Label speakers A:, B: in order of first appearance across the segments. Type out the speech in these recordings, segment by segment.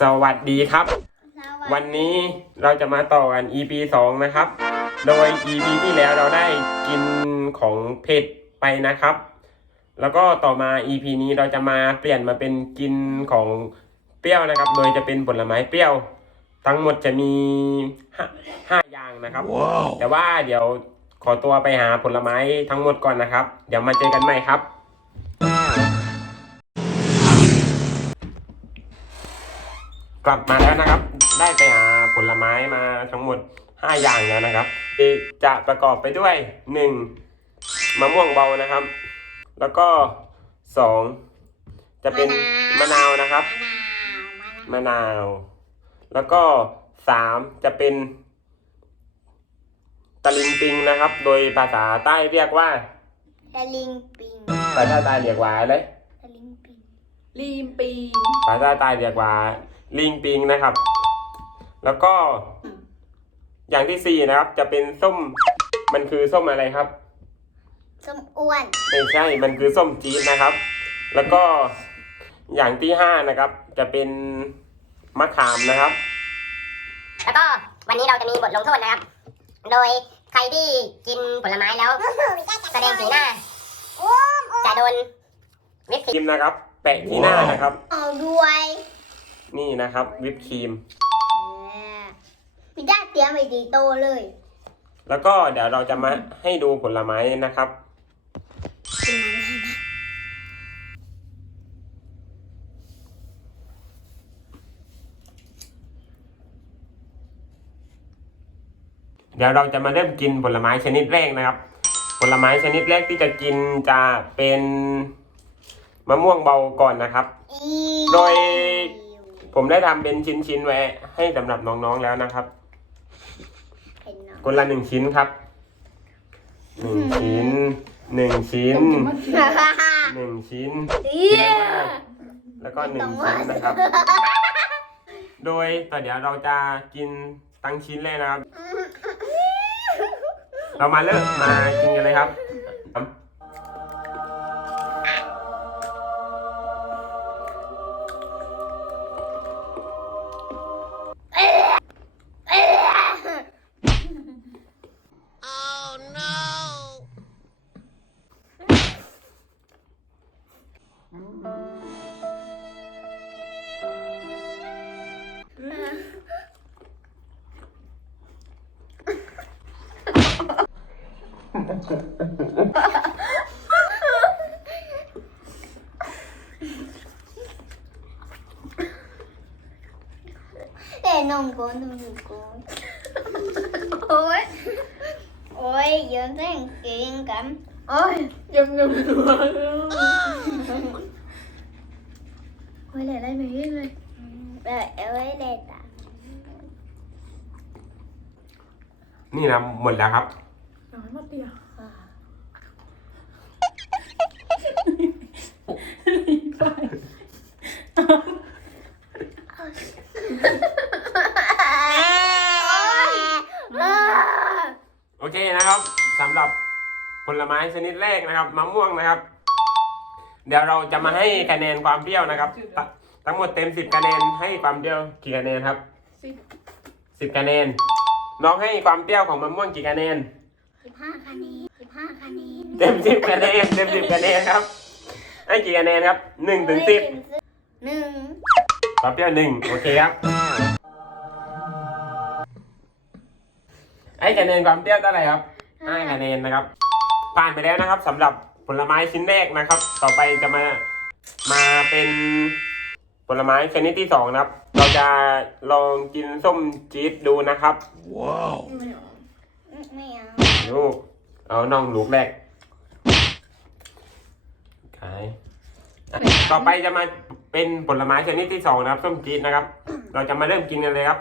A: สวัสดีครับ วันนี้เราจะมาต่อกัน EP 2 นะครับ โดย EP ที่แล้วเราได้กินของเผ็ดไปนะครับ แล้วก็ต่อมา EP นี้เราจะมาเปลี่ยนมาเป็นกินของเปรี้ยวนะครับ โดยจะเป็นผลไม้เปรี้ยว ทั้งหมดจะมีห้าห้าอย่างนะครับแต่ว่าเดี๋ยวขอตัวไปหาผลไม้ทั้งหมดก่อนนะครับ เดี๋ยวมาเจอกันใหม่ครับ ลับมาแล้วนะครับ ได้ไปหาผลไม้มาทั้งหมด 5 อย่างแล้วนะครับที่จะประกอบไปด้วย 1. มะม่วงเบานะครับ แล้วก็ 2. จะเป็นมะนาวนะครับ
B: มะนาวมะนาว
A: มะนาว แล้วก็ 3. จะเป็นตะลิงปิงนะครับ โดยภาษาใต้เรียกว่า
B: ตะลิงปิง
A: ภาษาใต้เรียกว่าอะไร
B: ตะลิงปิง
C: ลีมปีง
A: ภาษาใต้เรียกว่า ลิงปิงนะครับ แล้วก็ อย่างที่สี่นะครับ จะเป็นส้ม มันคือส้มอะไรครับ
B: ส้มอ้วน
A: ไม่ใช่ มันคือส้มจี๊ดนะครับ แล้วก็อย่างที่ห้านะครับ จะเป็นมะขามนะครับ
D: แล้วก็วันนี้เราจะมีบทลงโทษนะครับ โดยใครที่กินผลไม้แล้ว แสดงสีหน้า จะโดนวิปครีม
A: ครีมนะครับ แปะที่หน้านะครับ
B: เอาด้วย
A: นี่นะครับวิปครีม
B: พี่ด้าเตรียมไปดีโตเลย
A: แล้วก็เดี๋ยวเราจะมาให้ดูผลไม้นะครับ
B: กินมันให้นะ
A: เดี๋ยวเราจะมาเริ่มกินผลไม้ชนิดแรกนะครับ ผลไม้ชนิดแรกที่จะกินจะเป็นมะม่วงเบาก่อนนะครับ
B: อี
A: โดย ผมได้ทำเป็นชิ้นๆไว้ให้สำหรับน้องๆแล้วนะครับ
B: เป็นน้อง
A: คนละหนึ่งชิ้นครับหนึ่งชิ้นหนึ่งชิ้น
C: ต้องกินมะเขือ
A: หนึ่งชิ้น
B: เอี๊ย
A: แล้วก็หนึ่งชิ้นนะครับ โดยต่อเดี๋ยวเราจะกินตั้งชิ้นเลยนะครับ เรามาเริ่มมากินกันเลยครับ
B: แห
C: ละได้ไหมเลย
B: เออเอาไว้เลยตา
A: นี่นะหมดแล้วครับ
C: น้อยมาเตียวลีมไป
A: โอ เคนะครับสำหรับผลไม้ชนิดแรกนะครับมะม่วงนะครับ เดี๋ยวเราจะมาให้คะแนนความเปรี้ยวนะครับตทั้งหมดเต็มสิบคะแนนให้ความเปรี้ยวกี่คะแนนครับ
C: สิ
A: สิบคะแนนน้องให้ความเปรี้ยวของมะม่วงกี่คะแนน
B: สิบห้าคะแนนสิบห้าคะแนน
A: เต็มสิบคะแนนเต็มสิบคะแนนครับให้กี่คะแนนครับหนึ่งถึงสิบ
B: หนึ่ง
A: ความเปรี้ยวหนึ่งโอเคครับ ให้คะแนนความเปรี้ยวเท่าไหร่ครับห้าคะแนนนะครับ ผ่านไปแล้วนะครับสำหรับผลไม้ชิ้นแรกนะครับ ต่อไปจะมามาเป็นผลไม้ชนิดที่สองนะครับ เราจะลองกินส้มจี๊ดดูนะครับ
C: ไม่เอา
B: ไม่เอา
A: ดูเอาน้องลูกแรกขายอะต่อไปจะมาเป็นผลไม้ชนิดที่สองนะครับ ส้มจี๊ดนะครับ เราจะมาเริ่มกินกันเลยครับ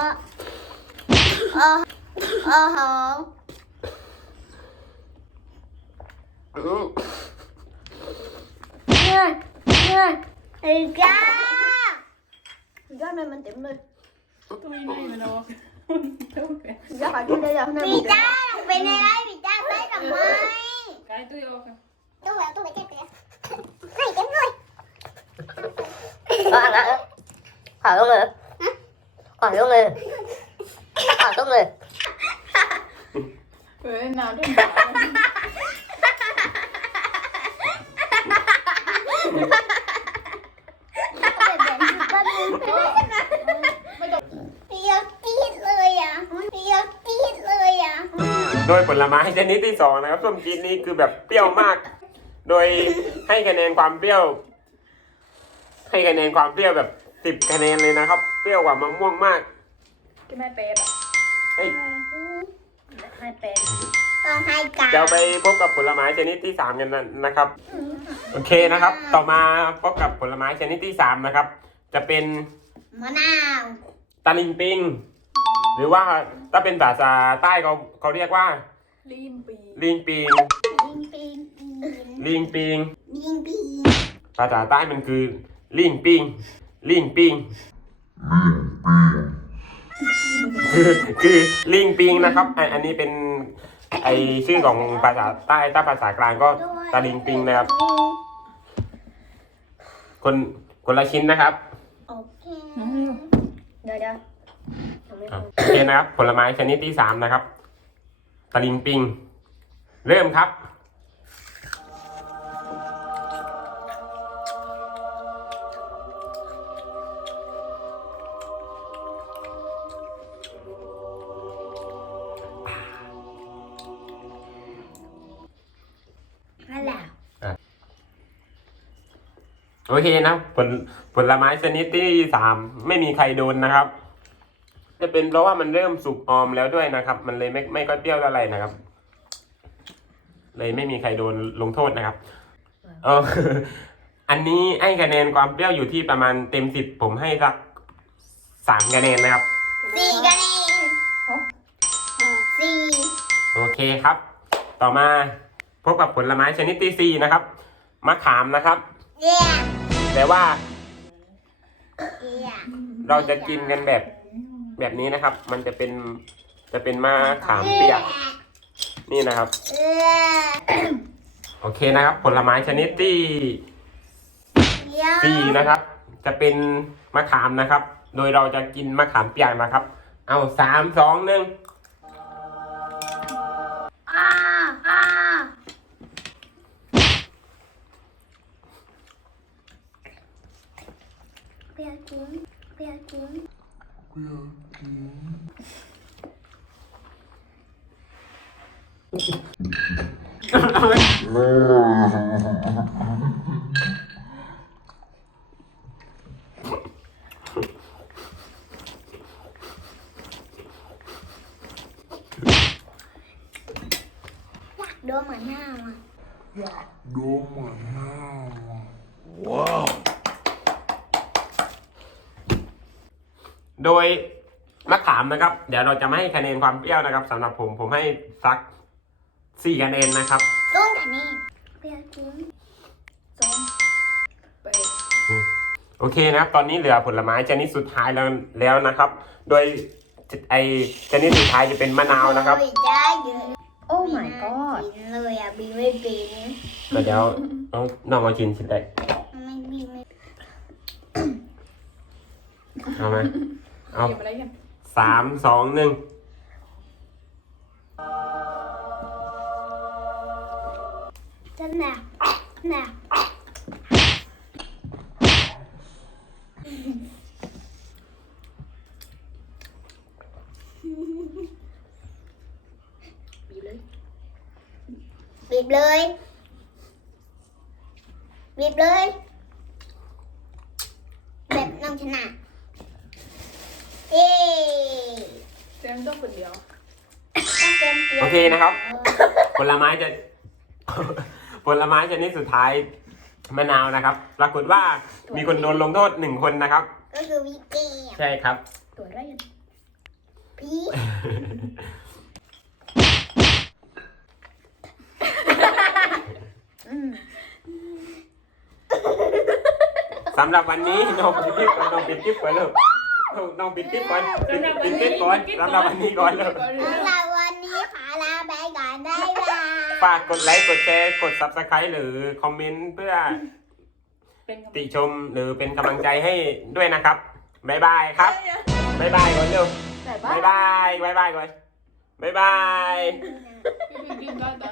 B: โอ้โอ้โอ้โห
A: อืม
C: เนี่ยเนี่ย
B: ไอ้ก้าย
C: อดเลยมันเต็มเลยตรงนี้นี่มันเอาเท่ากันจ้า ขายตัวเดียวนะ
B: ปีจ้าลงเป็นอะไรปีจ้าใส่ดอกไม้
C: ขายตัวเดียวค่ะ
B: ตู้แล้วตู้ไปเก็บเลยให้เก็บเลย
D: Có ăn hả? Khỏi luôn rồi. Khỏi luôn rồi. Khỏi luôn rồi.
C: เฮ้ยน้ำด้วย
B: แบบแบบนี้แป๊บนึง
C: ไม่ต้อง
B: เปรี้ยวจี๊ดเลยอะเปรี้ยวจี๊ดเลยอะ
A: โดยผลไม้ชนิดที่สองนะครับส้มจี๊ดนี่คือแบบเปรี้ยวมาก โดยให้คะแนนความเปรี้ยว ให้คะแนนความเปรี้ยวแบบ สิบคะแนนเลยนะครับ เปรี้ยวกว่ามะม่วงมาก
C: กินแม่เป็ดอะ
A: เฮ้ย
C: แม่เป็ด
B: ต้องให้กา
A: เดี๋ยวไปพบกับผลไม้ชนิดที่สามกันนะครับ โอเคนะครับ ต่อมาพบกับผลไม้ชนิดที่สามนะครับ จะเป็น
B: มะนาว
A: ตะลิงปิง หรือว่าถ้าเป็นภาษาใต้เขาเขาเรียกว่า
C: ลีมปี
A: ลิงปิง
B: ปิงปิงปิง
A: ลิงปิง
B: ปิงปิง
A: ภาษาใต้มันคือลิงปิง ลิงปิงคือคือลิงปิงนะครับอันอันนี้เป็นไอชื่อของภาษาใต้ถ้าภาษากลางก็ตะลิงปิงนะครับ คนคนละชิ้นนะครับ
B: โอเค
C: เดี๋ยวเดี๋ยว
A: อะโอเคนะครับ ผลไม้ชนิดที่สามนะครับตะลิงปิง เริ่มครับ โอเคนะผลผลไม้ชนิดที่สามไม่มีใครโดนนะครับ จะเป็นเพราะว่ามันเริ่มสุกออมแล้วด้วยนะครับ มันเลยไม่ไม่ค่อยเปรี้ยวเท่าไหร่นะครับ เลยไม่มีใครโดนลงโทษนะครับ เอออันนี้ให้คะแนนความเปรี้ยวอยู่ที่ประมาณเต็มสิบผมให้สักสามคะแนนนะครับ
B: สี่คะแนนสี่
A: โอเคครับ ต่อมาพบกับผลไม้ชนิดที่สี่นะครับมะขามนะครับ
B: เยี่ย
A: แต่ว่า
B: เยี่ย
A: เราจะกินกันแบบแบบนี้นะครับ มันจะเป็นจะเป็นมะขามเปียกนี่นะครับ
B: เออ
A: โอเคนะครับ ผลไม้ชนิดที่
B: เยี่ย
A: สี่นะครับ จะเป็นมะขามนะครับ โดยเราจะกินมะขามเปียกนะครับ เอาสามสองหนึ่ง
B: อ่าอ่า เปรี้ยวจริงเปรี้ยวจริง อยากดูเหมือนหน้าอะ
A: โดยมะขามนะครับ เดี๋ยวเราจะไม่ให้คะแนนความเปรี้ยวนะครับสำหรับผมผมให้สักสี่คะแนนนะครับ
B: ต้นกันนี่เปรี้ยวจริง
C: สองเป็ด
A: โอเคนะครับ ตอนนี้เหลือผลไม้ชนิดสุดท้ายแล้วแล้วนะครับ โดยไอชนิดสุดท้ายจะเป็นมะนาวนะครับ
B: โอ้ยได้เยอะ
C: โอ้ my god
B: บินเลยอะบินไม่บิน
A: เดี๋ยวเอาน้องเอาชิ้นชิ้นแรก
B: ไม่บินไม่
A: เอามา เอา
C: หยิบอะไรกัน
A: สามสองหนึ่ง
B: จะหนักหนักบีบเลยบีบเลยแบบน้องชนะ เย้
C: เตรียมตัวคนเดียว
B: ต้องเตรียมเตรียม
A: โอเคนะครับ ผลไม้จะ ผลไม้ชนิดสุดท้ายมะนาวนะครับ ปรากฏว่ามีคนโดนลงโทษหนึ่งคนนะครับ
B: ก็คือวิกเกม
A: ใช่ครับ
C: ตัวไรกัน
B: พี่
C: อืม
A: สำหรับวันนี้น้องปิดคลิปก่อนน้องปิดคลิปก่อนลูกเอา น้องปิดคลิปก่อนปิดปิดคลิปก่อนสำหรับวันนี้ก่อนเลย
B: สำหรับวันนี้ขอลาไปก่อนได้บาย
A: ฝากกดไลค์กดแชร์กด subscribe หรือคอมเมนต์เพื่อ
C: เป็นกำลัง
A: ติชมหรือเป็นกำลังใจให้ด้วยนะครับบ๊ายบายครับบ๊ายบายก่อนเร็ว
C: แต่บ้า
A: บ๊ายบายบ๊ายบายก่อนบ๊ายบาย
C: พี่พิมพ์ได้แต่